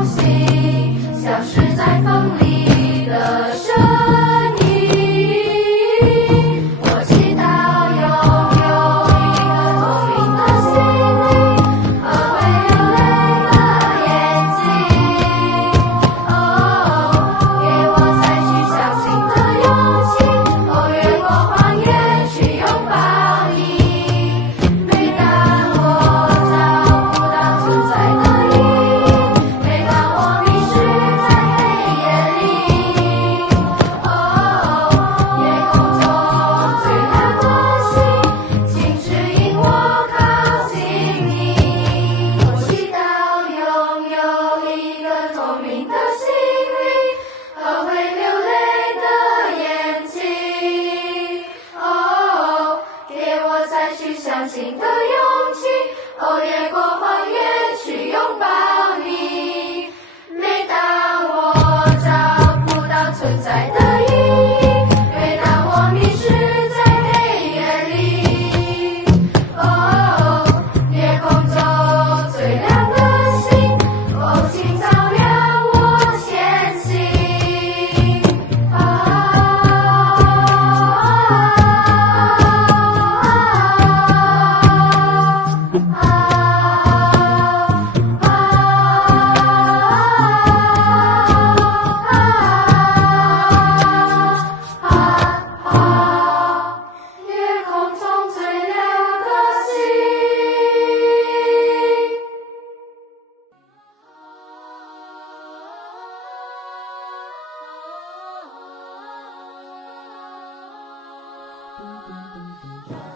空心，像是在风里的声音。我祈祷拥有一颗透明的心灵和会流泪的眼睛。哦，给我采取相信的勇气，哦，越过谎言去拥抱你。每当我找不到存在的意义，每当我迷失在黑夜里，哦，夜空中最亮的星，请指引我靠近你。我祈祷拥有一个透明的心灵和会流泪的眼睛。哦，给我采取相信的勇气，哦，越过谎言去拥抱你。每当我找不到存在的意义，每当我迷失在黑夜里，哦，夜空中最亮的星，哦，请照亮我前行。啊夜空中最亮的星。咚咚咚咚咚。